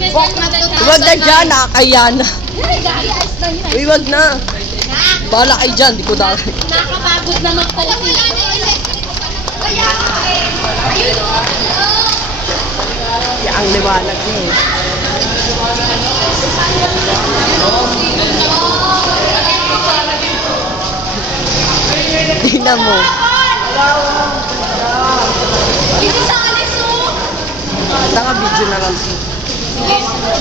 Huwag na dyan, nakakaya na. Uy, wag na. Bahala kayo dyan, di ko dahil. Nakakapagod na mag-coffee. Yan ang liwanag niya eh. Tingnan mo. Tanga video na lang.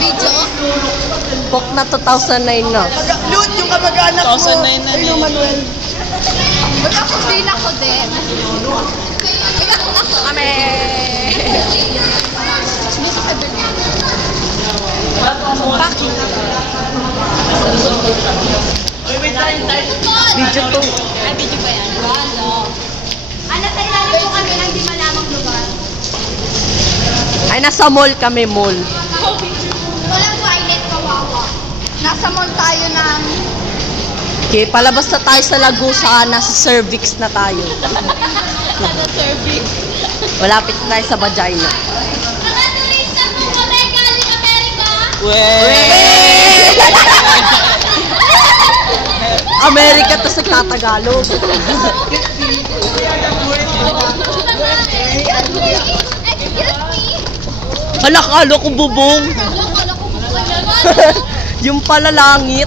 Video? Pok na 2009 na. Lut, yung kamag-anak mo. 2009 na Ay, Manuel. Magkakapin ako din. Ako kami. Video to. Ay, video ba yan? Ano? Nasa ilalim po kami ng di malamang lugar. Ay, nasa mall kami, mall. Walang toilet, kawawa. Nasa mall tayo ng... Okay, palabas na tayo sa Lagusa, nasa cervix na tayo. Nasa cervix. Malapit na tayo sa vagina. Mga turista po kami galing Amerika. Amerika to sa Tagalog. Excuse me. Hala, kalo ko bubong. Kala ko mukha naman. Yung pala langit.